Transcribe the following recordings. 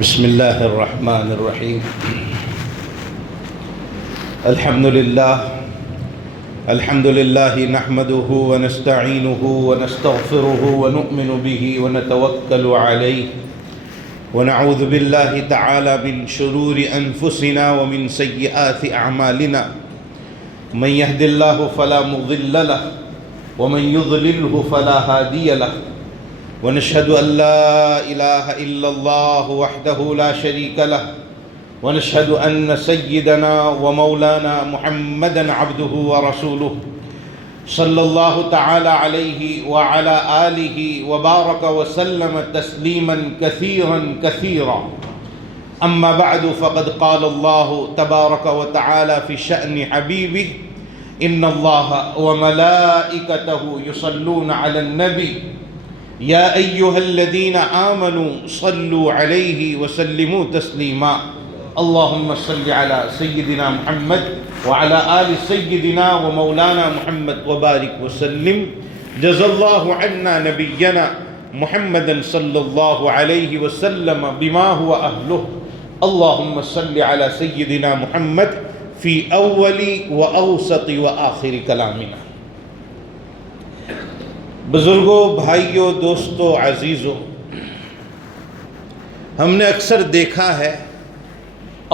بسم الله الرحمن الرحيم. الحمد لله نحمده ونستعينه ونستغفره ونؤمن به ونتوكل عليه ونعوذ بالله تعالى من شرور أنفسنا ومن سيئات أعمالنا. من يهد الله فلا مضل له ومن يضلله فلا هادي له، ونشهد أن لا إله إلا الله وحده لا شريك له، ونشهد أن سيدنا ومولانا محمدا عبده ورسوله صلى الله تعالى عليه وعلى آله وبارك وسلم تسليما كثيرا كثيرا. أما بعد، فقد قال الله تبارك وتعالى في شأن حبيبه: إن الله وملائكته يصلون على النبي يا أيها الذين آمنوا صلوا عليه وسلموا تسليما. اللهم صل على سيدنا محمد وعلى آل سيدنا ومولانا محمد وبارك وسلم. جزا الله عنا نبينا محمدا صلى الله عليه وسلم بما هو أهله. اللهم صل على سيدنا محمد في أول وأوسط وآخر كلامنا. بزرگوں، بھائیوں، دوستوں، عزیزوں، ہم نے اکثر دیکھا ہے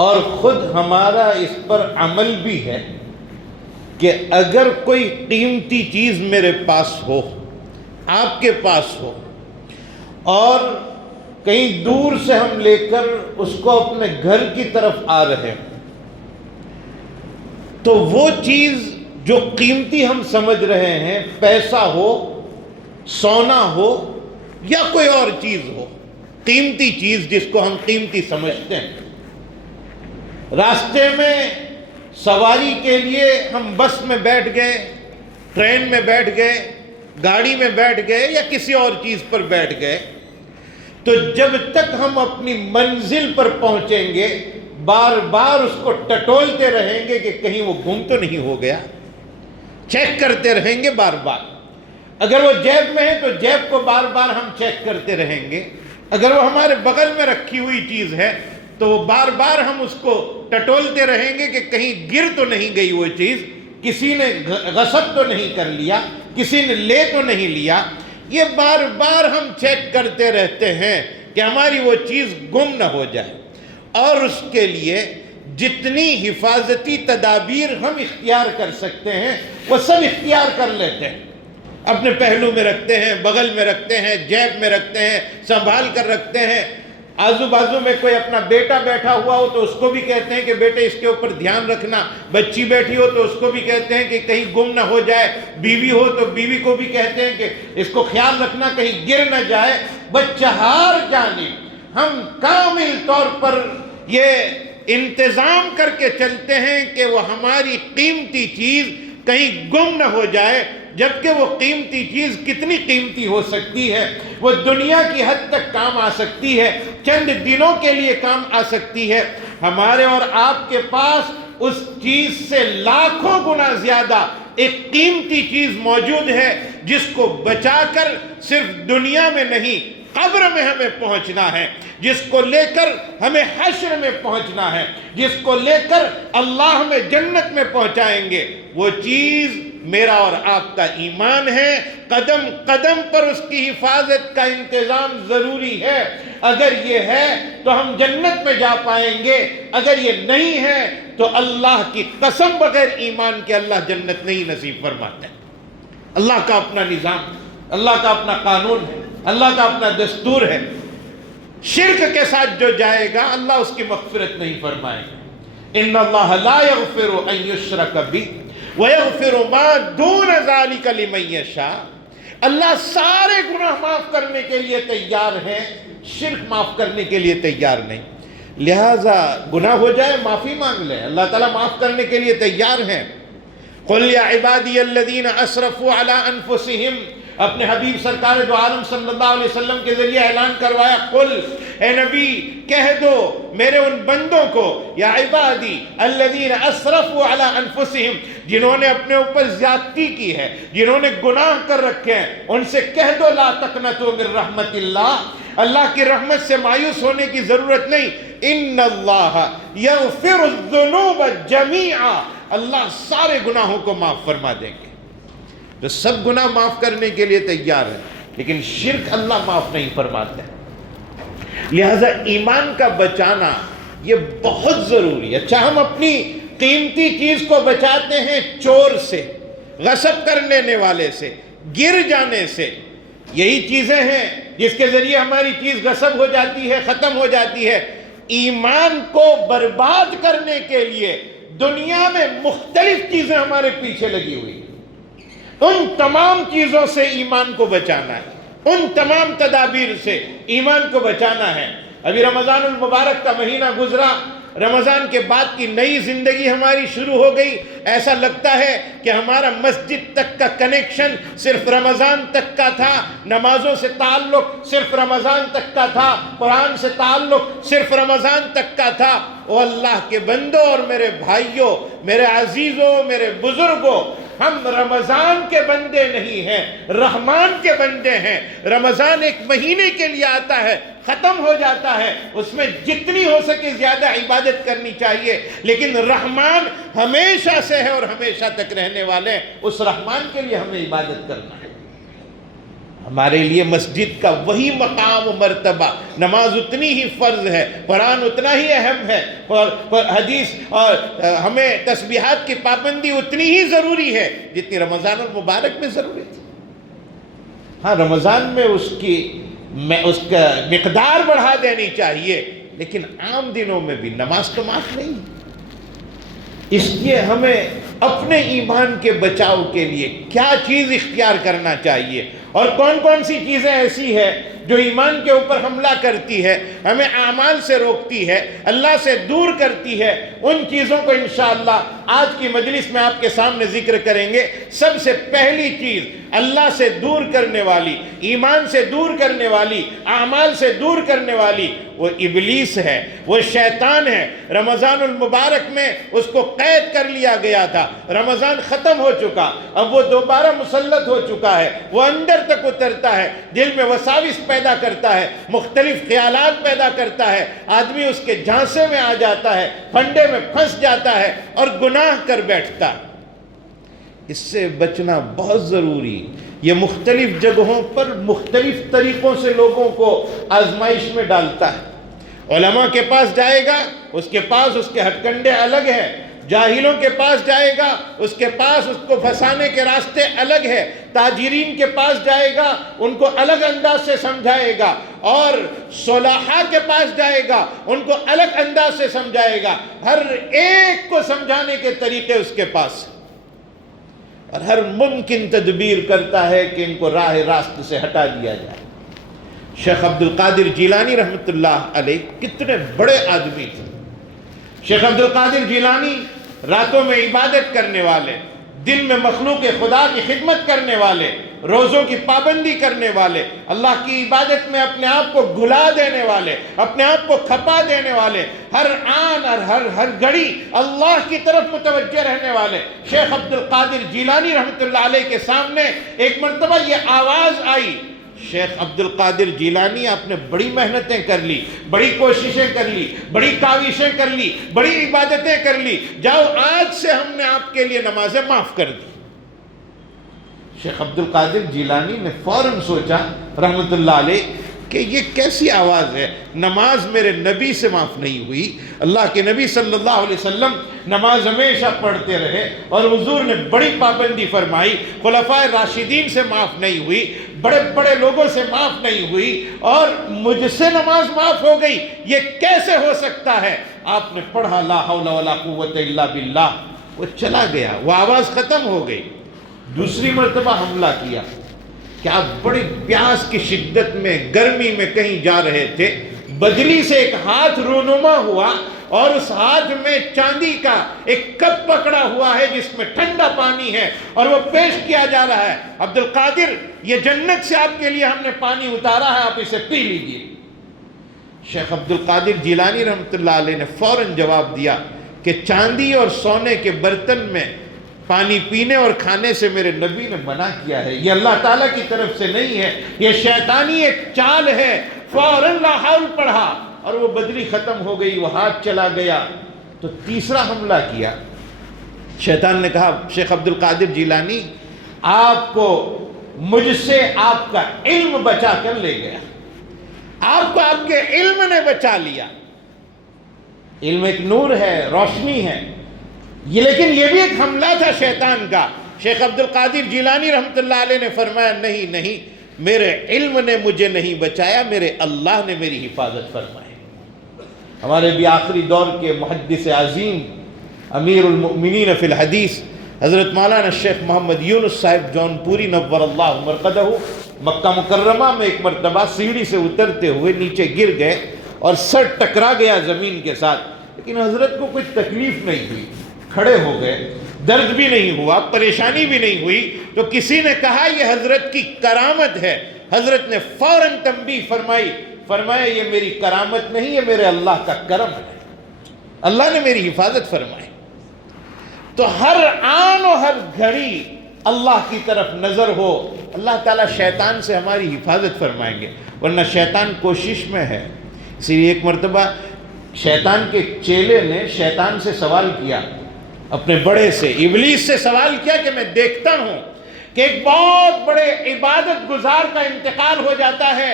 اور خود ہمارا اس پر عمل بھی ہے کہ اگر کوئی قیمتی چیز میرے پاس ہو، آپ کے پاس ہو، اور کہیں دور سے ہم لے کر اس کو اپنے گھر کی طرف آ رہے ہیں، تو وہ چیز جو قیمتی ہم سمجھ رہے ہیں، پیسہ ہو، سونا ہو یا کوئی اور چیز ہو، قیمتی چیز جس کو ہم قیمتی سمجھتے ہیں، راستے میں سواری کے لیے ہم بس میں بیٹھ گئے، ٹرین میں بیٹھ گئے، گاڑی میں بیٹھ گئے یا کسی اور چیز پر بیٹھ گئے، تو جب تک ہم اپنی منزل پر پہنچیں گے بار بار اس کو ٹٹولتے رہیں گے کہ کہیں وہ گم تو نہیں ہو گیا، چیک کرتے رہیں گے بار بار. اگر وہ جیب میں ہے تو جیب کو بار بار ہم چیک کرتے رہیں گے. اگر وہ ہمارے بغل میں رکھی ہوئی چیز ہے تو وہ بار بار ہم اس کو ٹٹولتے رہیں گے کہ کہیں گر تو نہیں گئی وہ چیز، کسی نے غصب تو نہیں کر لیا، کسی نے لے تو نہیں لیا. یہ بار بار ہم چیک کرتے رہتے ہیں کہ ہماری وہ چیز گم نہ ہو جائے، اور اس کے لیے جتنی حفاظتی تدابیر ہم اختیار کر سکتے ہیں وہ سب اختیار کر لیتے ہیں. اپنے پہلو میں رکھتے ہیں، بغل میں رکھتے ہیں، جیب میں رکھتے ہیں، سنبھال کر رکھتے ہیں. آزو بازو میں کوئی اپنا بیٹا بیٹھا ہوا ہو تو اس کو بھی کہتے ہیں کہ بیٹے اس کے اوپر دھیان رکھنا. بچی بیٹھی ہو تو اس کو بھی کہتے ہیں کہ کہیں گم نہ ہو جائے. بیوی ہو تو بیوی کو بھی کہتے ہیں کہ اس کو خیال رکھنا کہیں گر نہ جائے. بچہار جانب ہم کامل طور پر یہ انتظام کر کے چلتے ہیں کہ وہ ہماری قیمتی چیز کہیں گم نہ ہو جائے، جبکہ وہ قیمتی چیز کتنی قیمتی ہو سکتی ہے. وہ دنیا کی حد تک کام آ سکتی ہے، چند دنوں کے لیے کام آ سکتی ہے. ہمارے اور آپ کے پاس اس چیز سے لاکھوں گنا زیادہ ایک قیمتی چیز موجود ہے جس کو بچا کر صرف دنیا میں نہیں، قبر میں ہمیں پہنچنا ہے، جس کو لے کر ہمیں حشر میں پہنچنا ہے، جس کو لے کر اللہ ہمیں جنت میں پہنچائیں گے. وہ چیز میرا اور آپ کا ایمان ہے. قدم قدم پر اس کی حفاظت کا انتظام ضروری ہے. اگر یہ ہے تو ہم جنت میں جا پائیں گے، اگر یہ نہیں ہے تو اللہ کی قسم بغیر ایمان کے اللہ جنت نہیں نصیب فرماتا ہے. اللہ کا اپنا نظام، اللہ کا اپنا قانون ہے، اللہ کا اپنا دستور ہے. شرک کے ساتھ جو جائے گا اللہ اس کی مغفرت نہیں فرمائے گا. ان اللہ لا یغفر ان یشرک بہ وَيَغْفِرُ مَا دُونَ ذَلِكَ لِمَن يَشَاءُ. اللہ سارے گناہ معاف کرنے کے لیے تیار ہیں، شرک معاف کرنے کے لیے تیار نہیں. لہذا گناہ ہو جائے معافی مانگ لیں، اللہ تعالیٰ معاف کرنے کے لیے تیار ہیں. قُلْ يَا عِبَادِيَ الَّذِينَ أَسْرَفُوا عَلَىٰ أَنفُسِهِمْ اپنے حبیب سرکار دو عالم صلی اللہ علیہ وسلم کے ذریعے اعلان کروایا، قل، اے نبی کہہ دو میرے ان بندوں کو، یا عبادی الذین اسرفوا علی انفسہم، جنہوں نے اپنے اوپر زیادتی کی ہے، جنہوں نے گناہ کر رکھے ہیں، ان سے کہہ دو لا تقنطوا من رحمت اللہ، اللہ کی رحمت سے مایوس ہونے کی ضرورت نہیں، ان اللہ یغفر الذنوب جمیعا، اللہ سارے گناہوں کو معاف فرما دیں گے۔ تو سب گناہ معاف کرنے کے لیے تیار ہے، لیکن شرک اللہ معاف نہیں فرماتا ہے۔ لہذا ایمان کا بچانا یہ بہت ضروری ہے۔ اچھا، ہم اپنی قیمتی چیز کو بچاتے ہیں چور سے، غصب کر لینے والے سے، گر جانے سے، یہی چیزیں ہیں جس کے ذریعے ہماری چیز غصب ہو جاتی ہے، ختم ہو جاتی ہے۔ ایمان کو برباد کرنے کے لیے دنیا میں مختلف چیزیں ہمارے پیچھے لگی ہوئی، ان تمام چیزوں سے ایمان کو بچانا ہے، ان تمام تدابیر سے ایمان کو بچانا ہے۔ ابھی رمضان المبارک کا مہینہ گزرا، رمضان کے بعد کی نئی زندگی ہماری شروع ہو گئی۔ ایسا لگتا ہے کہ ہمارا مسجد تک کا کنیکشن صرف رمضان تک کا تھا، نمازوں سے تعلق صرف رمضان تک کا تھا، قرآن سے تعلق صرف رمضان تک کا تھا۔ او اللہ کے بندوں اور میرے بھائیوں، میرے عزیزوں، میرے بزرگوں، ہم رمضان کے بندے نہیں ہیں، رحمان کے بندے ہیں۔ رمضان ایک مہینے کے لیے آتا ہے، ختم ہو جاتا ہے، اس میں جتنی ہو سکے زیادہ عبادت کرنی چاہیے، لیکن رحمان ہمیشہ سے ہے اور ہمیشہ تک رہنے والے ہیں، اس رحمان کے لیے ہمیں عبادت کرنا ہے۔ ہمارے لیے مسجد کا وہی مقام و مرتبہ، نماز اتنی ہی فرض ہے، قرآن اتنا ہی اہم ہے، اور حدیث اور ہمیں تسبیحات کی پابندی اتنی ہی ضروری ہے جتنی رمضان المبارک میں ضروری تھی۔ ہاں، رمضان میں اس کا مقدار بڑھا دینی چاہیے، لیکن عام دنوں میں بھی نماز تو معاف نہیں۔ اس لیے ہمیں اپنے ایمان کے بچاؤ کے لیے کیا چیز اختیار کرنا چاہیے، اور کون کون سی چیزیں ایسی ہے جو ایمان کے اوپر حملہ کرتی ہے، ہمیں اعمال سے روکتی ہے، اللہ سے دور کرتی ہے، ان چیزوں کو انشاءاللہ آج کی مجلس میں آپ کے سامنے ذکر کریں گے۔ سب سے پہلی چیز اللہ سے دور کرنے والی، ایمان سے دور کرنے والی، اعمال سے دور کرنے والی، وہ ابلیس ہے، وہ شیطان ہے۔ رمضان المبارک میں اس کو قید کر لیا گیا تھا، رمضان ختم ہو چکا، اب وہ دوبارہ مسلط ہو چکا ہے، وہ اندر تک اترتا ہے، دل میں وساوس پیدا کرتا ہے، مختلف خیالات پیدا کرتا ہے، آدمی اس کے جھانسے میں آ جاتا ہے، پھنڈے میں پھنس جاتا ہے اور گناہ کر بیٹھتا ہے۔ اس سے بچنا بہت ضروری۔ یہ مختلف جگہوں پر مختلف طریقوں سے لوگوں کو آزمائش میں ڈالتا ہے۔ علماء کے پاس جائے گا، اس کے پاس اس کے ہتھ کنڈے الگ ہیں، جاہلوں کے پاس جائے گا، اس کے پاس اس کو پھنسانے کے راستے الگ ہے، تاجرین کے پاس جائے گا، ان کو الگ انداز سے سمجھائے گا، اور صلحاء کے پاس جائے گا، ان کو الگ انداز سے سمجھائے گا۔ ہر ایک کو سمجھانے کے طریقے اس کے پاس، اور ہر ممکن تدبیر کرتا ہے کہ ان کو راہ راست سے ہٹا دیا جائے۔ شیخ عبد القادر جیلانی رحمۃ اللہ علیہ کتنے بڑے آدمی تھے۔ شیخ عبد القادر جیلانی راتوں میں عبادت کرنے والے، دن میں مخلوق خدا کی خدمت کرنے والے، روزوں کی پابندی کرنے والے، اللہ کی عبادت میں اپنے آپ کو گھلا دینے والے، اپنے آپ کو کھپا دینے والے، ہر آن اور ہر گھڑی اللہ کی طرف متوجہ رہنے والے شیخ عبد القادر جیلانی رحمۃ اللہ علیہ کے سامنے ایک مرتبہ یہ آواز آئی، شیخ عبد القادر جیلانی، آپ نے بڑی محنتیں کر لی، بڑی کوششیں کر لی، بڑی کاوشیں کر لی، بڑی عبادتیں کر لی، جاؤ آج سے ہم نے آپ کے لیے نمازیں معاف کر دی۔ شیخ عبد القادر جیلانی نے فوراً سوچا رحمۃ اللہ علیہ کہ یہ کیسی آواز ہے، نماز میرے نبی سے معاف نہیں ہوئی، اللہ کے نبی صلی اللہ علیہ وسلم نماز ہمیشہ پڑھتے رہے اور حضور نے بڑی پابندی فرمائی، خلفائے راشدین سے معاف نہیں ہوئی، بڑے بڑے لوگوں سے معاف نہیں ہوئی، اور مجھ سے نماز معاف ہو گئی، یہ کیسے ہو سکتا ہے؟ آپ نے پڑھا لا حول ولا قوت الا باللہ، وہ چلا گیا، وہ آواز ختم ہو گئی۔ دوسری مرتبہ حملہ کیا کہ آپ بڑی پیاس کی شدت میں، گرمی میں کہیں جا رہے تھے، بدلی سے ایک ہاتھ رونما ہوا اور اس ہاتھ میں چاندی کا ایک کپ پکڑا ہوا ہے جس میں ٹھنڈا پانی ہے اور وہ پیش کیا جا رہا ہے، عبد القادر یہ جنت سے آپ کے لیے ہم نے پانی اتارا ہے، آپ اسے پی لیجئے۔ شیخ عبد القادر جیلانی رحمۃ اللہ علیہ نے فوراً جواب دیا کہ چاندی اور سونے کے برتن میں پانی پینے اور کھانے سے میرے نبی نے منع کیا ہے، یہ اللہ تعالیٰ کی طرف سے نہیں ہے، یہ شیطانی ایک چال ہے۔ فوراً لا حول پڑھا اور وہ بدلی ختم ہو گئی، وہ ہاتھ چلا گیا۔ تو تیسرا حملہ کیا، شیطان نے کہا شیخ عبد القادر جیلانی آپ کو مجھ سے آپ کا علم بچا کر لے گیا، آپ کو آپ کے علم نے بچا لیا۔ علم ایک نور ہے، روشنی ہے، یہ لیکن یہ بھی ایک حملہ تھا شیطان کا۔ شیخ عبد القادر جیلانی رحمۃ اللہ علیہ نے فرمایا نہیں نہیں، میرے علم نے مجھے نہیں بچایا، میرے اللہ نے میری حفاظت فرمائی۔ ہمارے بھی آخری دور کے محدث عظیم امیر المؤمنین فی الحدیث حضرت مولانا شیخ محمد یونس صاحب جون پوری نور اللہ مرقدہ مکہ مکرمہ میں ایک مرتبہ سیڑھی سے اترتے ہوئے نیچے گر گئے اور سر ٹکرا گیا زمین کے ساتھ، لیکن حضرت کو کوئی تکلیف نہیں ہوئی، کھڑے ہو گئے، درد بھی نہیں ہوا، پریشانی بھی نہیں ہوئی۔ تو کسی نے کہا یہ حضرت کی کرامت ہے، حضرت نے فوراً تنبیہ فرمائی، فرمایا یہ میری کرامت نہیں، یہ میرے اللہ کا کرم ہے، اللہ نے میری حفاظت فرمائی۔ تو ہر آن و ہر گھڑی اللہ کی طرف نظر ہو، اللہ تعالیٰ شیطان سے ہماری حفاظت فرمائیں گے، ورنہ شیطان کوشش میں ہے۔ اسی لیے ایک مرتبہ شیطان کے چیلے نے شیطان سے سوال کیا، اپنے بڑے سے، ابلیس سے سوال کیا کہ میں دیکھتا ہوں کہ ایک بہت بڑے عبادت گزار کا انتقال ہو جاتا ہے،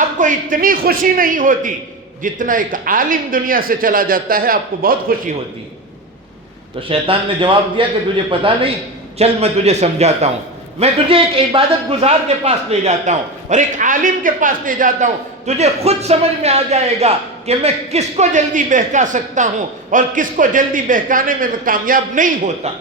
آپ کو اتنی خوشی نہیں ہوتی جتنا ایک عالم دنیا سے چلا جاتا ہے آپ کو بہت خوشی ہوتی ہے۔ تو شیطان نے جواب دیا کہ تجھے پتہ نہیں، چل میں تجھے سمجھاتا ہوں، میں تجھے ایک عبادت گزار کے پاس لے جاتا ہوں اور ایک عالم کے پاس لے جاتا ہوں، تجھے خود سمجھ میں آ جائے گا کہ میں کس کو جلدی بہکا سکتا ہوں اور کس کو جلدی بہکانے میں کامیاب نہیں ہوتا۔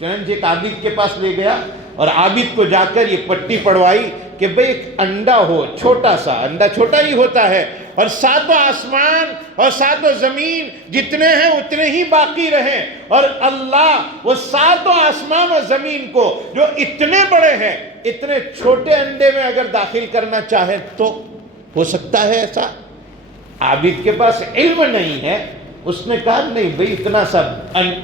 چنانچہ ایک عابد کے پاس لے گیا اور عابد کو جا کر یہ پٹی پڑھوائی کہ بھئی ایک انڈا ہو، چھوٹا سا انڈا، چھوٹا ہی ہوتا ہے، اور ساتوں آسمان اور ساتوں زمین جتنے ہیں اتنے ہی باقی رہیں، اور اللہ وہ ساتوں آسمان اور زمین کو جو اتنے بڑے ہیں اتنے چھوٹے انڈے میں اگر داخل کرنا چاہے تو ہو سکتا ہے ایسا۔ عابد کے پاس علم نہیں ہے، اس نے کہا نہیں بھئی اتنا سا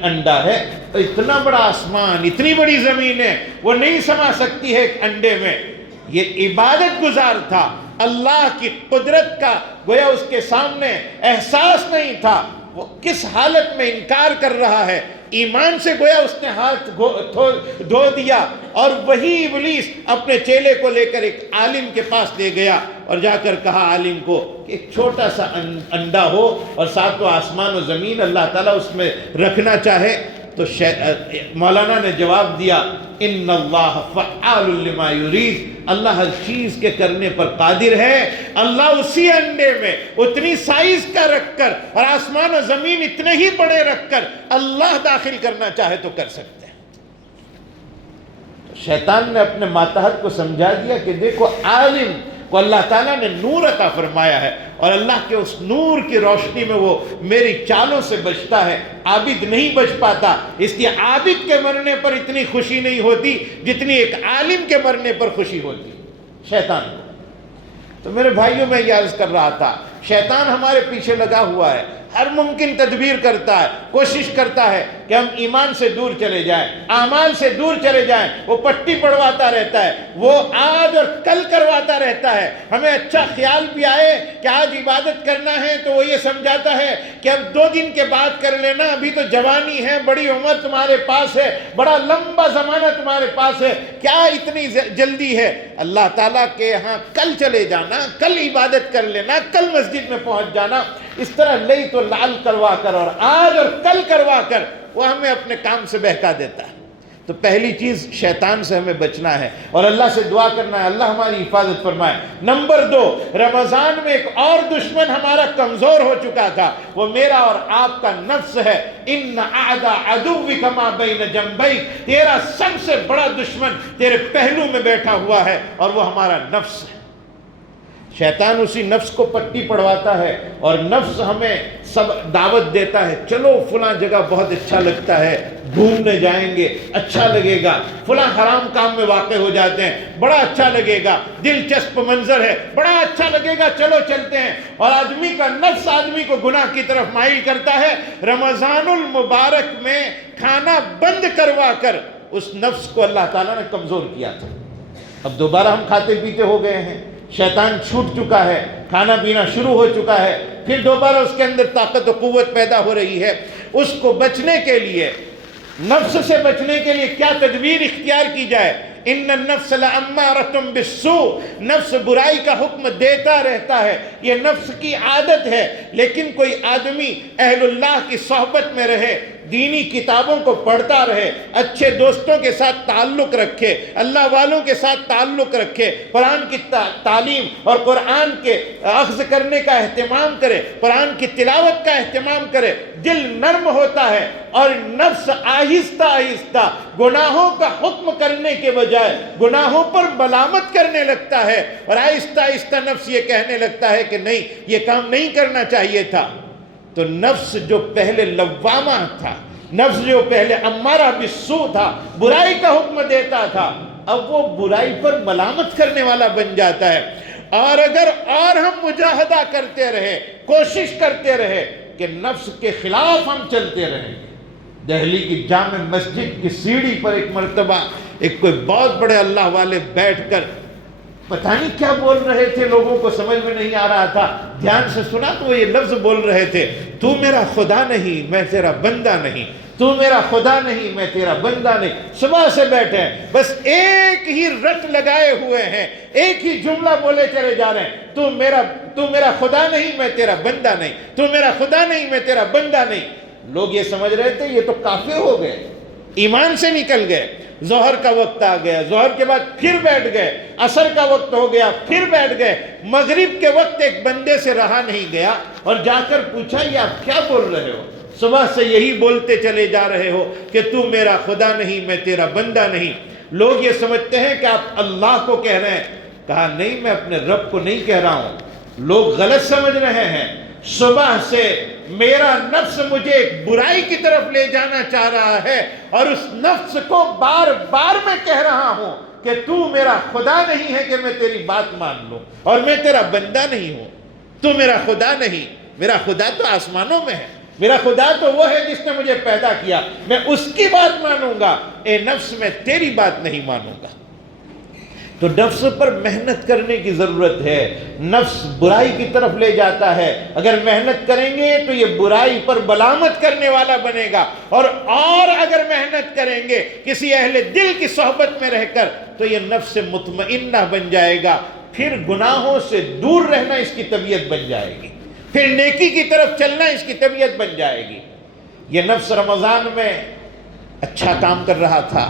انڈا ہے، اتنا بڑا آسمان، اتنی بڑی زمین ہے، وہ نہیں سما سکتی ہے ایک انڈے میں۔ یہ عبادت گزار تھا، اللہ کی قدرت کا گویا اس کے سامنے احساس نہیں تھا، وہ کس حالت میں انکار کر رہا ہے، ایمان سے گویا اس نے ہاتھ دھو دیا، اور وہی ابلیس اپنے چیلے کو لے کر ایک عالم کے پاس لے گیا اور جا کر کہا عالم کو کہ ایک چھوٹا سا انڈا ہو اور ساتوں آسمان و زمین اللہ تعالیٰ اس میں رکھنا چاہے۔ تو مولانا نے جواب دیا ان اللہ فعال لما یرید، اللہ ہر چیز کے کرنے پر قادر ہے، اللہ اسی انڈے میں اتنی سائز کا رکھ کر اور آسمان و زمین اتنے ہی بڑے رکھ کر اللہ داخل کرنا چاہے تو کر سکتے ہیں۔ شیطان نے اپنے ماتحت کو سمجھا دیا کہ دیکھو عالم کو اللہ تعالیٰ نے نور عطا فرمایا ہے اور اللہ کے اس نور کی روشنی میں وہ میری چالوں سے بچتا ہے، عابد نہیں بچ پاتا، اس لیے عابد کے مرنے پر اتنی خوشی نہیں ہوتی جتنی ایک عالم کے مرنے پر خوشی ہوتی شیطان کو۔ تو میرے بھائیوں میں یہ عرض کر رہا تھا، شیطان ہمارے پیچھے لگا ہوا ہے، ہر ممکن تدبیر کرتا ہے، کوشش کرتا ہے کہ ہم ایمان سے دور چلے جائیں، اعمال سے دور چلے جائیں، وہ پٹی پڑھواتا رہتا ہے، وہ آج اور کل کرواتا رہتا ہے، ہمیں اچھا خیال بھی آئے کہ آج عبادت کرنا ہے تو وہ یہ سمجھاتا ہے کہ اب 2 دن کے بعد کر لینا، ابھی تو جوانی ہے، بڑی عمر تمہارے پاس ہے، بڑا لمبا زمانہ تمہارے پاس ہے، کیا اتنی جلدی ہے؟ اللہ تعالیٰ کے یہاں کل چلے جانا، کل عبادت کر لینا، کل مسجد میں پہنچ جانا، اس طرح لئی تو لال کروا کر اور آج اور کل کروا کر وہ ہمیں اپنے کام سے بہکا دیتا ہے۔ تو پہلی چیز شیطان سے ہمیں بچنا ہے اور اللہ سے دعا کرنا ہے اللہ ہماری حفاظت فرمائے۔ نمبر 2، رمضان میں ایک اور دشمن ہمارا کمزور ہو چکا تھا، وہ میرا اور آپ کا نفس ہے۔ ان اعداء عدوک ما بین جنبیک، تیرا سب سے بڑا دشمن تیرے پہلو میں بیٹھا ہوا ہے اور وہ ہمارا نفس ہے۔ شیطان اسی نفس کو پٹی پڑھواتا ہے اور نفس ہمیں سب دعوت دیتا ہے، چلو فلاں جگہ بہت اچھا لگتا ہے، گھومنے جائیں گے، اچھا لگے گا، فلاں حرام کام میں واقع ہو جاتے ہیں، بڑا اچھا لگے گا، دلچسپ منظر ہے، بڑا اچھا لگے گا، چلو چلتے ہیں۔ اور آدمی کا نفس آدمی کو گناہ کی طرف مائل کرتا ہے۔ رمضان المبارک میں کھانا بند کروا کر اس نفس کو اللہ تعالیٰ نے کمزور کیا تھا۔ اب دوبارہ ہم کھاتے پیتے ہو گئے ہیں، شیطان چھوٹ چکا ہے، کھانا پینا شروع ہو چکا ہے، پھر دوبارہ اس کے اندر طاقت و قوت پیدا ہو رہی ہے۔ اس کو بچنے کے لیے، نفس سے بچنے کے لیے کیا تدبیر اختیار کی جائے؟ ان النفس لامارۃ بالسوء، نفس برائی کا حکم دیتا رہتا ہے، یہ نفس کی عادت ہے۔ لیکن کوئی آدمی اہل اللہ کی صحبت میں رہے، دینی کتابوں کو پڑھتا رہے، اچھے دوستوں کے ساتھ تعلق رکھے، اللہ والوں کے ساتھ تعلق رکھے، قرآن کی تعلیم اور قرآن کے اخذ کرنے کا اہتمام کرے، قرآن کی تلاوت کا اہتمام کرے، دل نرم ہوتا ہے اور نفس آہستہ آہستہ گناہوں کا حکم کرنے کے بجائے گناہوں پر ملامت کرنے لگتا ہے، اور آہستہ آہستہ نفس یہ کہنے لگتا ہے کہ نہیں، یہ کام نہیں کرنا چاہیے تھا۔ تو نفس جو پہلے لوامہ تھا، نفس جو پہلے امارہ بالسوء تھا، برائی کا حکم دیتا تھا، اب وہ برائی پر ملامت کرنے والا بن جاتا ہے۔ اور اگر ہم مجاہدہ کرتے رہے، کوشش کرتے رہے کہ نفس کے خلاف ہم چلتے رہیں۔ دہلی کی جامع مسجد کی سیڑھی پر ایک مرتبہ ایک کوئی بہت بڑے اللہ والے بیٹھ کر پتہ نہیں کیا بول رہے تھے، لوگوں کو سمجھ میں نہیں آ رہا تھا، دھیان سے سنا تو وہ یہ لفظ بول رہے تھے، تو میرا خدا نہیں، میں تیرا بندہ نہیں، تو میرا خدا نہیں، میں تیرا بندہ نہیں۔ صبح سے بیٹھے ہیں، بس ایک ہی رٹ لگائے ہوئے ہیں، ایک ہی جملہ بولے چلے جا رہے ہیں، تو میرا خدا نہیں، میں تیرا بندہ نہیں، تو میرا خدا نہیں، میں تیرا بندہ نہیں۔ لوگ یہ سمجھ رہے تھے یہ تو کافر ہو گئے، ایمان سے نکل گئے۔ ظہر کا وقت آ گیا، ظہر کے بعد پھر بیٹھ گئے، عصر کا وقت ہو گیا، پھر بیٹھ گئے، مغرب کے وقت ایک بندے سے رہا نہیں گیا اور جا کر پوچھا یہ آپ کیا بول رہے ہو؟ صبح سے یہی بولتے چلے جا رہے ہو کہ تو میرا خدا نہیں، میں تیرا بندہ نہیں۔ لوگ یہ سمجھتے ہیں کہ آپ اللہ کو کہہ رہے ہیں۔ کہا نہیں، میں اپنے رب کو نہیں کہہ رہا ہوں، لوگ غلط سمجھ رہے ہیں۔ صبح سے میرا نفس مجھے ایک برائی کی طرف لے جانا چاہ رہا ہے، اور اس نفس کو بار بار میں کہہ رہا ہوں کہ تو میرا خدا نہیں ہے کہ میں تیری بات مان لوں، اور میں تیرا بندہ نہیں ہوں۔ تو میرا خدا نہیں، میرا خدا تو آسمانوں میں ہے، میرا خدا تو وہ ہے جس نے مجھے پیدا کیا، میں اس کی بات مانوں گا، اے نفس میں تیری بات نہیں مانوں گا۔ تو نفس پر محنت کرنے کی ضرورت ہے۔ نفس برائی کی طرف لے جاتا ہے، اگر محنت کریں گے تو یہ برائی پر ملامت کرنے والا بنے گا، اور اگر محنت کریں گے کسی اہل دل کی صحبت میں رہ کر تو یہ نفس مطمئنہ بن جائے گا، پھر گناہوں سے دور رہنا اس کی طبیعت بن جائے گی، پھر نیکی کی طرف چلنا اس کی طبیعت بن جائے گی۔ یہ نفس رمضان میں اچھا کام کر رہا تھا،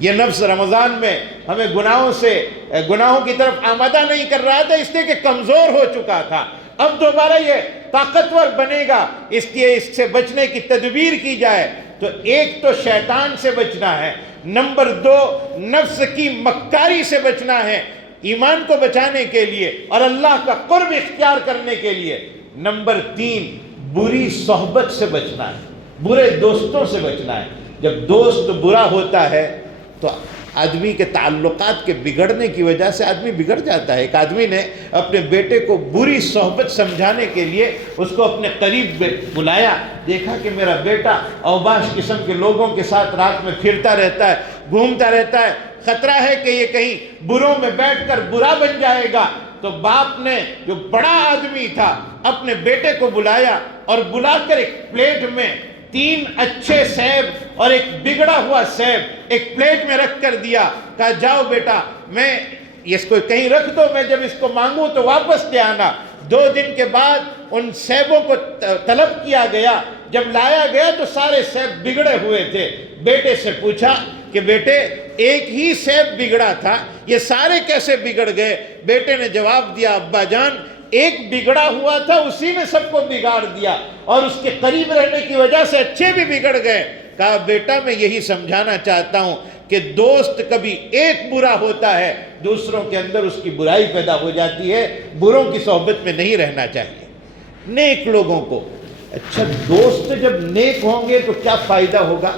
یہ نفس رمضان میں ہمیں گناہوں کی طرف آمادہ نہیں کر رہا تھا، اس لیے کہ کمزور ہو چکا تھا۔ اب دوبارہ یہ طاقتور بنے گا، اس لیے اس سے بچنے کی تدبیر کی جائے تو ایک تو شیطان سے بچنا ہے، نمبر 2 نفس کی مکاری سے بچنا ہے ایمان کو بچانے کے لیے اور اللہ کا قرب اختیار کرنے کے لیے، نمبر 3 بری صحبت سے بچنا ہے، برے دوستوں سے بچنا ہے۔ جب دوست برا ہوتا ہے تو آدمی کے تعلقات کے بگڑنے کی وجہ سے آدمی بگڑ جاتا ہے۔ ایک آدمی نے اپنے بیٹے کو بری صحبت سمجھانے کے لیے اس کو اپنے قریب بلایا، دیکھا کہ میرا بیٹا اوباش قسم کے لوگوں کے ساتھ رات میں پھرتا رہتا ہے، گھومتا رہتا ہے، خطرہ ہے کہ یہ کہیں بروں میں بیٹھ کر برا بن جائے گا۔ تو باپ نے، جو بڑا آدمی تھا، اپنے بیٹے کو بلایا اور بلا کر ایک پلیٹ میں 3 اچھے سیب اور ایک بگڑا ہوا سیب ایک پلیٹ میں رکھ کر دیا۔ کہا جاؤ بیٹا، میں اس کو کہیں رکھ دو، میں جب اس کو مانگوں تو واپس لے آنا۔ 2 دن کے بعد ان سیبوں کو طلب کیا گیا، جب لایا گیا تو سارے سیب بگڑے ہوئے تھے۔ بیٹے سے پوچھا کہ بیٹے ایک ہی سیب بگڑا تھا، یہ سارے کیسے بگڑ گئے؟ بیٹے نے جواب دیا، ابا جان ایک بگڑا ہوا تھا، اسی نے سب کو بگاڑ دیا، اور اس کے قریب رہنے کی وجہ سے اچھے بھی بگڑ گئے۔ کہا بیٹا میں یہی سمجھانا چاہتا ہوں کہ دوست کبھی ایک برا ہوتا ہے دوسروں کے اندر اس کی برائی پیدا ہو جاتی ہے، بروں کی صحبت میں نہیں رہنا چاہیے، نیک لوگوں کو۔ اچھا دوست جب نیک ہوں گے تو کیا فائدہ ہوگا؟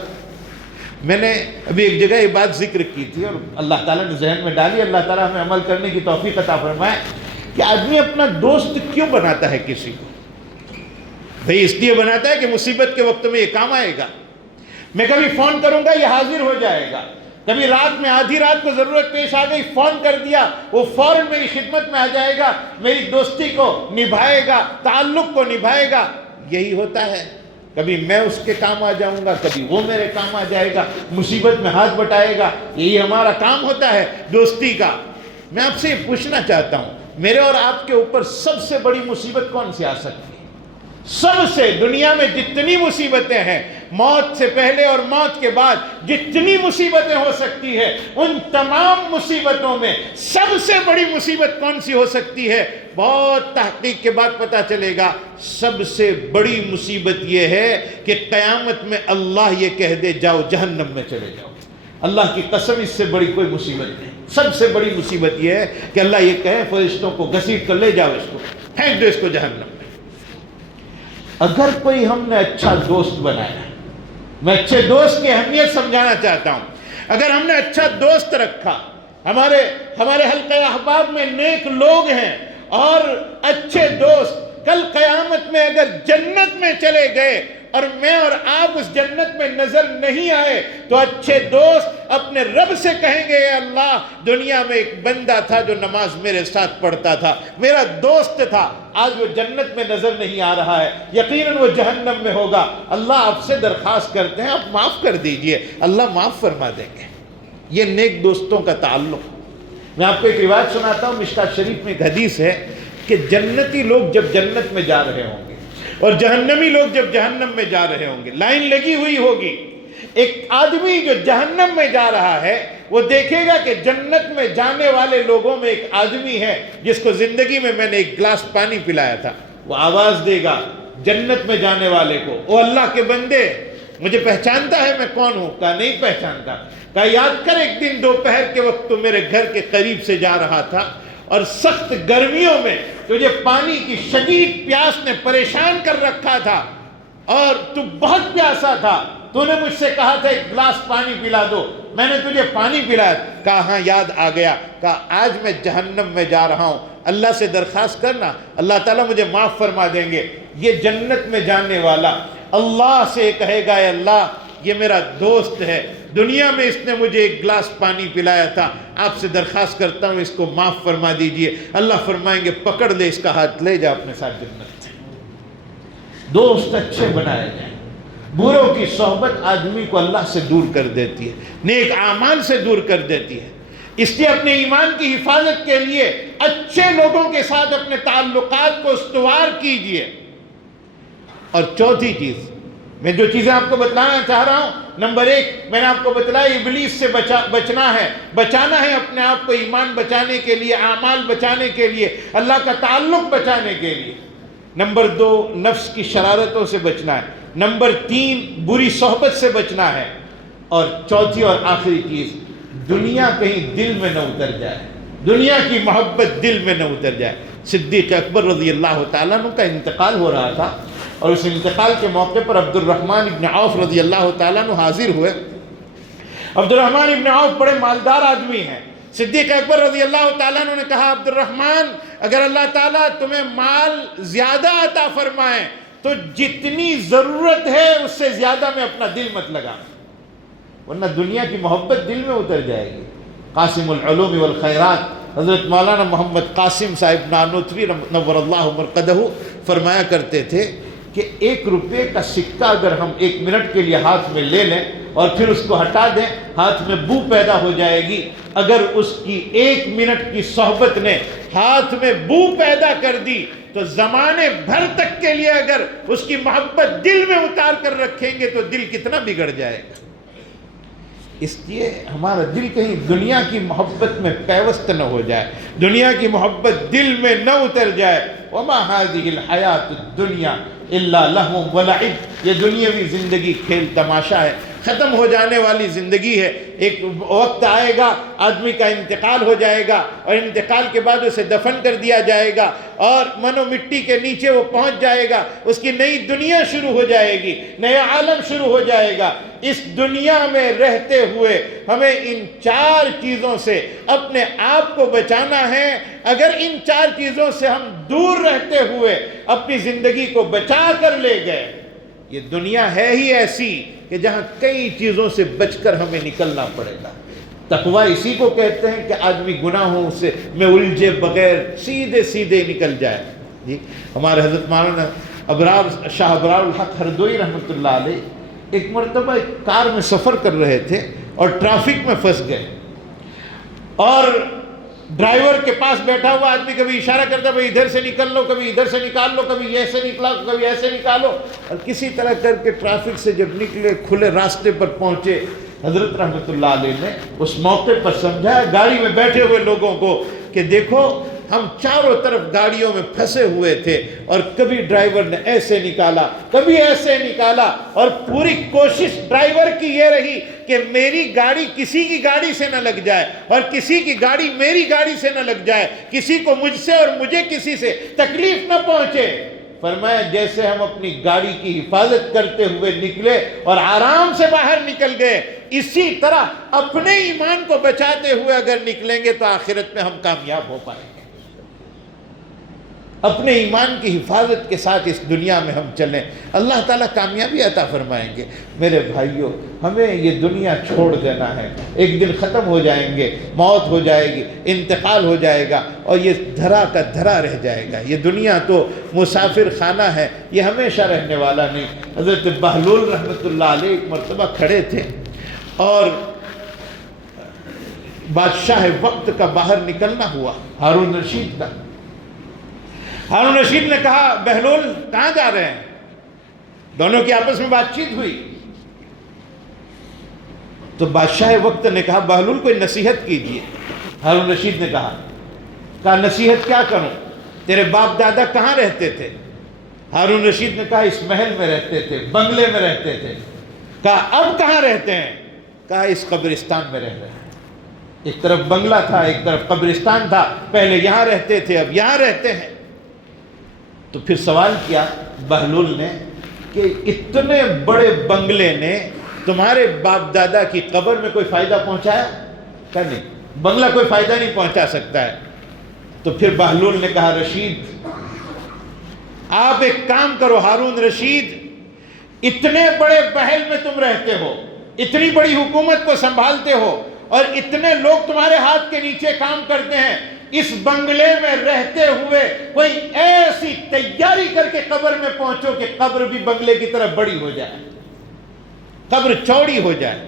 میں نے ابھی ایک جگہ یہ بات ذکر کی تھی اور اللہ تعالیٰ نے ذہن میں ڈالی، اللہ تعالیٰ ہمیں عمل کرنے کی توفیق عطا فرمائے، کہ آدمی اپنا دوست کیوں بناتا ہے کسی کو؟ بھئی اس لیے بناتا ہے کہ مصیبت کے وقت میں یہ کام آئے گا، میں کبھی فون کروں گا یہ حاضر ہو جائے گا، کبھی رات میں آدھی رات کو ضرورت پیش آ گئی فون کر دیا وہ فوراً میری خدمت میں آ جائے گا، میری دوستی کو نبھائے گا، تعلق کو نبھائے گا۔ یہی ہوتا ہے، کبھی میں اس کے کام آ جاؤں گا، کبھی وہ میرے کام آ جائے گا، مصیبت میں ہاتھ بٹائے گا، یہی ہمارا کام ہوتا ہے دوستی کا۔ میں آپ سے یہ پوچھنا چاہتا ہوں، میرے اور آپ کے اوپر سب سے بڑی مصیبت کون سی آ سکتی ہے؟ سب سے، دنیا میں جتنی مصیبتیں ہیں، موت سے پہلے اور موت کے بعد جتنی مصیبتیں ہو سکتی ہے، ان تمام مصیبتوں میں سب سے بڑی مصیبت کون سی ہو سکتی ہے؟ بہت تحقیق کے بعد پتہ چلے گا، سب سے بڑی مصیبت یہ ہے کہ قیامت میں اللہ یہ کہہ دے جاؤ جہنم میں چلے جاؤ۔ اللہ کی قسم اس سے بڑی کوئی مصیبت نہیں۔ سب سے بڑی مصیبت یہ ہے کہ اللہ یہ کہے فرشتوں کو گھسیٹ کر لے جاؤ، اس کو پھینک دو اس کو جہنم میں۔ اگر کوئی ہم نے اچھا دوست بنایا، میں اچھے دوست کی اہمیت سمجھانا چاہتا ہوں، اگر ہم نے اچھا دوست رکھا، ہمارے حلقہ احباب میں نیک لوگ ہیں اور اچھے دوست، کل قیامت میں اگر جنت میں چلے گئے اور میں اور آپ اس جنت میں نظر نہیں آئے تو اچھے دوست اپنے رب سے کہیں گے، اے اللہ دنیا میں ایک بندہ تھا جو نماز میرے ساتھ پڑھتا تھا، میرا دوست تھا، آج وہ جنت میں نظر نہیں آ رہا ہے، یقیناً وہ جہنم میں ہوگا، اللہ آپ سے درخواست کرتے ہیں آپ معاف کر دیجئے، اللہ معاف فرما دیں گے۔ یہ نیک دوستوں کا تعلق۔ میں آپ کو ایک روایت سناتا ہوں، مشکوٰۃ شریف میں ایک حدیث ہے کہ جنتی لوگ جب جنت میں جا رہے ہوں گے اور جہنمی لوگ جب جہنم میں جا رہے ہوں گے، لائن لگی ہوئی ہوگی، ایک آدمی جو جہنم میں جا رہا ہے وہ دیکھے گا کہ جنت میں جانے والے لوگوں میں ایک آدمی ہے جس کو زندگی میں نے ایک گلاس پانی پلایا تھا، وہ آواز دے گا جنت میں جانے والے کو، او اللہ کے بندے مجھے پہچانتا ہے میں کون ہوں؟ کہا نہیں پہچانتا۔ کہا یاد کر ایک دن دوپہر کے وقت تو میرے گھر کے قریب سے جا رہا تھا اور سخت گرمیوں میں تجھے پانی کی شدید پیاس نے پریشان کر رکھا تھا اور تو بہت پیاسا تھا، تو نے مجھ سے کہا تھا ایک گلاس پانی پلا دو، میں نے تجھے پانی پلایا۔ کہا ہاں یاد آ گیا۔ کہا آج میں جہنم میں جا رہا ہوں، اللہ سے درخواست کرنا اللہ تعالیٰ مجھے معاف فرما دیں گے۔ یہ جنت میں جانے والا اللہ سے کہے گا، اے اللہ یہ میرا دوست ہے، دنیا میں اس نے مجھے ایک گلاس پانی پلایا تھا، آپ سے درخواست کرتا ہوں اس کو معاف فرما دیجئے۔ اللہ فرمائیں گے پکڑ لے اس کا ہاتھ، لے جا اپنے ساتھ جنت سے۔ دوست اچھے بنائے جائیں۔ بروں کی صحبت آدمی کو اللہ سے دور کر دیتی ہے، نیک اعمال سے دور کر دیتی ہے۔ اس لیے اپنے ایمان کی حفاظت کے لیے اچھے لوگوں کے ساتھ اپنے تعلقات کو استوار کیجئے۔ اور چوتھی چیز، میں جو چیزیں آپ کو بتلانا چاہ رہا ہوں، نمبر 1 میں نے آپ کو بتلایا ابلیس سے بچنا ہے اپنے آپ کو، ایمان بچانے کے لیے، اعمال بچانے کے لیے، اللہ کا تعلق بچانے کے لیے۔ نمبر 2 نفس کی شرارتوں سے بچنا ہے۔ نمبر 3 بری صحبت سے بچنا ہے۔ اور چوتھی اور آخری چیز، دنیا کہیں دل میں نہ اتر جائے، دنیا کی محبت دل میں نہ اتر جائے۔ صدیق اکبر رضی اللہ تعالیٰ عنہ کا انتقال ہو رہا تھا اور اس انتقال کے موقع پر عبد الرحمن ابن عوف رضی اللہ تعالیٰ عنہ حاضر ہوئے۔ عبد الرحمن ابن عوف بڑے مالدار آدمی ہیں۔ صدیق اکبر رضی اللہ تعالیٰ عنہ نے کہا عبد الرحمن اگر اللہ تعالیٰ تمہیں مال زیادہ عطا فرمائے تو جتنی ضرورت ہے اس سے زیادہ میں اپنا دل مت لگا، ورنہ دنیا کی محبت دل میں اتر جائے گی۔ قاسم العلوم والخیرات حضرت مولانا محمد قاسم صاحب نانوتوی نور اللہ مرقدہ فرمایا کرتے تھے کہ 1 روپے کا سکہ اگر ہم 1 منٹ کے لیے ہاتھ میں لے لیں اور پھر اس کو ہٹا دیں، ہاتھ میں بو پیدا ہو جائے گی۔ اگر اس کی 1 منٹ کی صحبت نے ہاتھ میں بو پیدا کر دی تو زمانے بھر تک کے لیے اگر اس کی محبت دل میں اتار کر رکھیں گے تو دل کتنا بگڑ جائے گا۔ اس لیے ہمارا دل کہیں دنیا کی محبت میں پیوست نہ ہو جائے، دنیا کی محبت دل میں نہ اتر جائے۔ وما هذه الحیات الدنیا الا لہو ولعب، یہ دنیاوی زندگی کھیل تماشا ہے، ختم ہو جانے والی زندگی ہے. ایک وقت آئے گا آدمی کا انتقال ہو جائے گا اور انتقال کے بعد اسے دفن کر دیا جائے گا اور من و مٹی کے نیچے وہ پہنچ جائے گا. اس کی نئی دنیا شروع ہو جائے گی, نیا عالم شروع ہو جائے گا. اس دنیا میں رہتے ہوئے ہمیں ان 4 چیزوں سے اپنے آپ کو بچانا ہے. اگر ان 4 چیزوں سے ہم دور رہتے ہوئے اپنی زندگی کو بچا کر لے گئے, یہ دنیا ہے ہی ایسی کہ جہاں کئی چیزوں سے بچ کر ہمیں نکلنا پڑے گا. تقوی اسی کو کہتے ہیں کہ آدمی گناہوں سے میں الجھے بغیر سیدھے سیدھے نکل جائے. جی ہمارے حضرت مولانا ابرار شاہ ابرار الحق ہردوئی رحمۃ اللہ علیہ ایک مرتبہ ایک کار میں سفر کر رہے تھے اور ٹریفک میں پھنس گئے, اور ڈرائیور کے پاس بیٹھا ہوا آدمی کبھی اشارہ کرتا بھائی ادھر سے نکل لو, کبھی ادھر سے نکال لو, کبھی ایسے نکلا کبھی ایسے نکالو, اور کسی طرح کر کے ٹریفک سے جب نکلے کھلے راستے پر پہنچے, حضرت رحمۃ اللہ علیہ نے اس موقع پر سمجھایا گاڑی میں بیٹھے ہوئے لوگوں کو کہ دیکھو ہم چاروں طرف گاڑیوں میں پھنسے ہوئے تھے اور کبھی ڈرائیور نے ایسے نکالا کبھی ایسے نکالا, اور پوری کوشش ڈرائیور کی یہ رہی کہ میری گاڑی کسی کی گاڑی سے نہ لگ جائے اور کسی کی گاڑی میری گاڑی سے نہ لگ جائے, کسی کو مجھ سے اور مجھے کسی سے تکلیف نہ پہنچے. فرمایا جیسے ہم اپنی گاڑی کی حفاظت کرتے ہوئے نکلے اور آرام سے باہر نکل گئے, اسی طرح اپنے ایمان کو بچاتے ہوئے اگر نکلیں گے تو آخرت میں ہم کامیاب ہو پائیں گے. اپنے ایمان کی حفاظت کے ساتھ اس دنیا میں ہم چلیں, اللہ تعالیٰ کامیابی عطا فرمائیں گے. میرے بھائیوں, ہمیں یہ دنیا چھوڑ دینا ہے, ایک دن ختم ہو جائیں گے, موت ہو جائے گی, انتقال ہو جائے گا اور یہ دھرا کا دھرا رہ جائے گا. یہ دنیا تو مسافر خانہ ہے, یہ ہمیشہ رہنے والا نہیں. حضرت بہلول رحمۃ اللہ علیہ ایک مرتبہ کھڑے تھے اور بادشاہ وقت کا باہر نکلنا ہوا, ہارون رشید کا. ہارون رشید نے کہا بہلول کہاں جا رہے ہیں؟ دونوں کی آپس میں بات چیت ہوئی تو بادشاہ وقت نے کہا بہلول کوئی نصیحت کیجئے. ہارون رشید نے کہا نصیحت کیا کروں, تیرے باپ دادا کہاں رہتے تھے؟ ہارون رشید نے کہا اس محل میں رہتے تھے, بنگلے میں رہتے تھے. کہا اب کہاں رہتے ہیں؟ کہا اس قبرستان میں رہ رہے ہیں. ایک طرف بنگلہ تھا ایک طرف قبرستان تھا, پہلے یہاں رہتے تھے اب یہاں رہتے ہیں. تو پھر سوال کیا بہلول نے کہ اتنے بڑے بنگلے نے تمہارے باپ دادا کی قبر میں کوئی فائدہ پہنچایا؟ کہ نہیں, بنگلہ کوئی فائدہ نہیں پہنچا سکتا ہے. تو پھر بہلول نے کہا رشید آپ ایک کام کرو, ہارون رشید اتنے بڑے محل میں تم رہتے ہو, اتنی بڑی حکومت کو سنبھالتے ہو اور اتنے لوگ تمہارے ہاتھ کے نیچے کام کرتے ہیں, اس بنگلے میں رہتے ہوئے کوئی ایسی تیاری کر کے قبر میں پہنچو کہ قبر بھی بنگلے کی طرح بڑی ہو جائے, قبر چوڑی ہو جائے.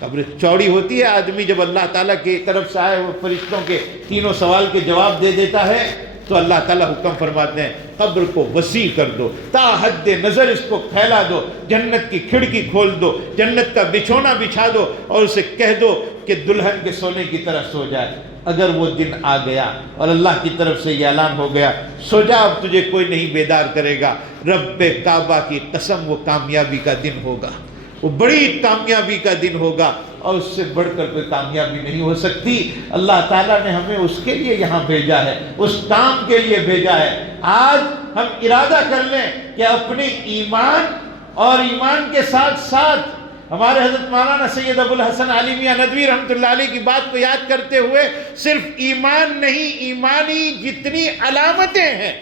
قبر چوڑی ہوتی ہے, آدمی جب اللہ تعالیٰ کی طرف سے آئے وہ فرشتوں کے تینوں سوال کے جواب دے دیتا ہے تو اللہ تعالیٰ حکم فرماتے ہیں قبر کو وسیع کر دو, تا حد نظر اس کو پھیلا دو, جنت کی کھڑکی کھول دو, جنت کا بچھونا بچھا دو اور اسے کہہ دو کہ دلہن کے سونے کی طرح سو جائے. اگر وہ دن آ گیا اور اللہ کی طرف سے یہ اعلان ہو گیا سو جا اب تجھے کوئی نہیں بیدار کرے گا, رب کعبہ کی قسم وہ کامیابی کا دن ہوگا, وہ بڑی کامیابی کا دن ہوگا اور اس سے بڑھ کر کوئی کامیابی نہیں ہو سکتی. اللہ تعالیٰ نے ہمیں اس کے لیے یہاں بھیجا ہے, اس کام کے لیے بھیجا ہے. آج ہم ارادہ کر لیں کہ اپنے ایمان اور ایمان کے ساتھ ساتھ ہمارے حضرت مولانا سید ابو الحسن علی میاں ندوی رحمۃ اللہ علیہ کی بات کو یاد کرتے ہوئے صرف ایمان نہیں, ایمانی جتنی علامتیں ہیں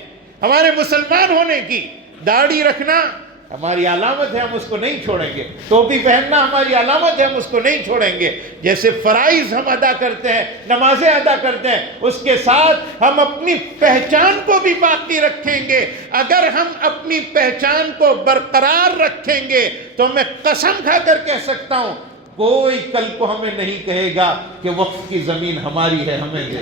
ہمارے مسلمان ہونے کی, داڑھی رکھنا ہماری علامت ہے, ہم اس کو نہیں چھوڑیں گے. ٹوپی پہننا ہماری علامت ہے, ہم اس کو نہیں چھوڑیں گے. جیسے فرائض ہم ادا کرتے ہیں, نمازیں ادا کرتے ہیں, اس کے ساتھ ہم اپنی پہچان کو بھی باقی رکھیں گے. اگر ہم اپنی پہچان کو برقرار رکھیں گے تو میں قسم کھا کر کہہ سکتا ہوں کوئی کل کو ہمیں نہیں کہے گا کہ وقف کی زمین ہماری ہے, ہمیں دے.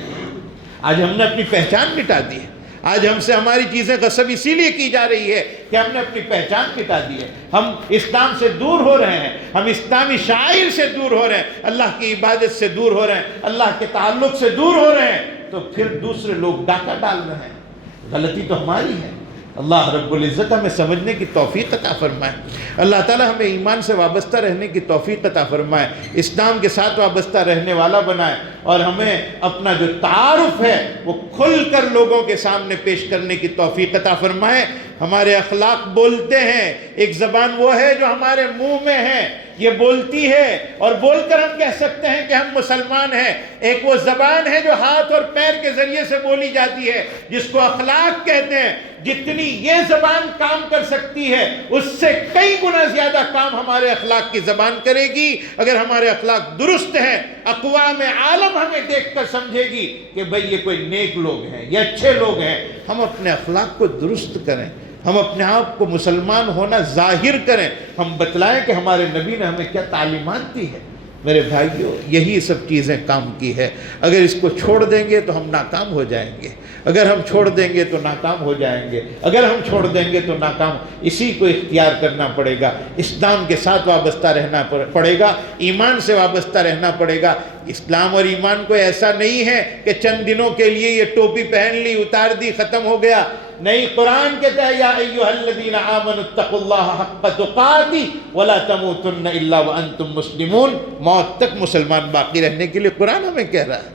آج ہم نے اپنی پہچان مٹا دی ہے. آج ہم سے ہماری چیزیں غصب اسی لیے کی جا رہی ہے کہ ہم نے اپنی پہچان مٹا دی ہے. ہم اسلام سے دور ہو رہے ہیں, ہم اسلامی شعائر سے دور ہو رہے ہیں, اللہ کی عبادت سے دور ہو رہے ہیں, اللہ کے تعلق سے دور ہو رہے ہیں, تو پھر دوسرے لوگ ڈاکہ ڈال رہے ہیں. غلطی تو ہماری ہے. اللہ رب العزت ہمیں سمجھنے کی توفیق عطا فرمائے، اللہ تعالی ہمیں ایمان سے وابستہ رہنے کی توفیق عطا فرمائے، اسلام کے ساتھ وابستہ رہنے والا بنائے، اور ہمیں اپنا جو تعارف ہے وہ کھل کر لوگوں کے سامنے پیش کرنے کی توفیق عطا فرمائے۔ ہمارے اخلاق بولتے ہیں، ایک زبان وہ ہے جو ہمارے منہ میں ہے، یہ بولتی ہے اور بول کر ہم کہہ سکتے ہیں کہ ہم مسلمان ہیں، ایک وہ زبان ہے جو ہاتھ اور پیر کے ذریعے سے بولی جاتی ہے جس کو اخلاق کہتے ہیں۔ جتنی یہ زبان کام کر سکتی ہے اس سے کئی گنا زیادہ کام ہمارے اخلاق کی زبان کرے گی۔ اگر ہمارے اخلاق درست ہیں، اقوام عالم ہمیں دیکھ کر سمجھے گی کہ بھئی یہ کوئی نیک لوگ ہیں، یہ اچھے لوگ ہیں۔ ہم اپنے اخلاق کو درست کریں، ہم اپنے آپ کو مسلمان ہونا ظاہر کریں، ہم بتلائیں کہ ہمارے نبی نے ہمیں کیا تعلیمات دی ہے۔ میرے بھائیوں، یہی سب چیزیں کام کی ہے۔ اگر اس کو چھوڑ دیں گے تو ہم ناکام ہو جائیں گے، اگر ہم چھوڑ دیں گے تو ناکام ہو جائیں گے، اگر ہم چھوڑ دیں گے تو ناکام۔ اسی کو اختیار کرنا پڑے گا، اسلام کے ساتھ وابستہ رہنا پڑے گا، ایمان سے وابستہ رہنا پڑے گا۔ اسلام اور ایمان کو ایسا نہیں ہے کہ چند دنوں کے لیے یہ ٹوپی پہن لی، اتار دی، ختم ہو گیا۔ نہیں، قرآن کہتا ہے یا ایھا الذین آمنوا اتقوا اللہ حق تقاتہ ولا تموتن الا وانتم مسلمون۔ موت تک مسلمان باقی رہنے کے لیے قرآن ہمیں کہہ رہا ہے۔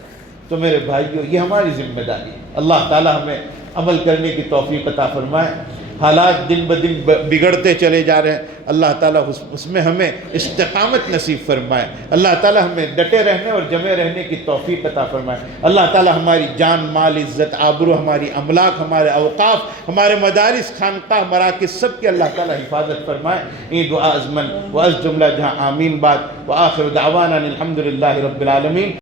تو میرے بھائیوں، یہ ہماری ذمہ داری ہے۔ اللہ تعالی ہمیں عمل کرنے کی توفیق عطا فرمائے۔ حالات دن بدن بگڑتے چلے جا رہے ہیں، اللہ تعالیٰ اس میں ہمیں استقامت نصیب فرمائے، اللہ تعالیٰ ہمیں ڈٹے رہنے اور جمے رہنے کی توفیق عطا فرمائے۔ اللہ تعالیٰ ہماری جان، مال، عزت، آبرو، ہماری املاک، ہمارے اوقاف، ہمارے مدارس، خانقاہ، مراکز، سب کی اللہ تعالیٰ حفاظت فرمائے۔ یہ دعا ازمن و از جملہ جہاں آمین بعد، وآخر دعوانا الحمدللہ رب العالمین۔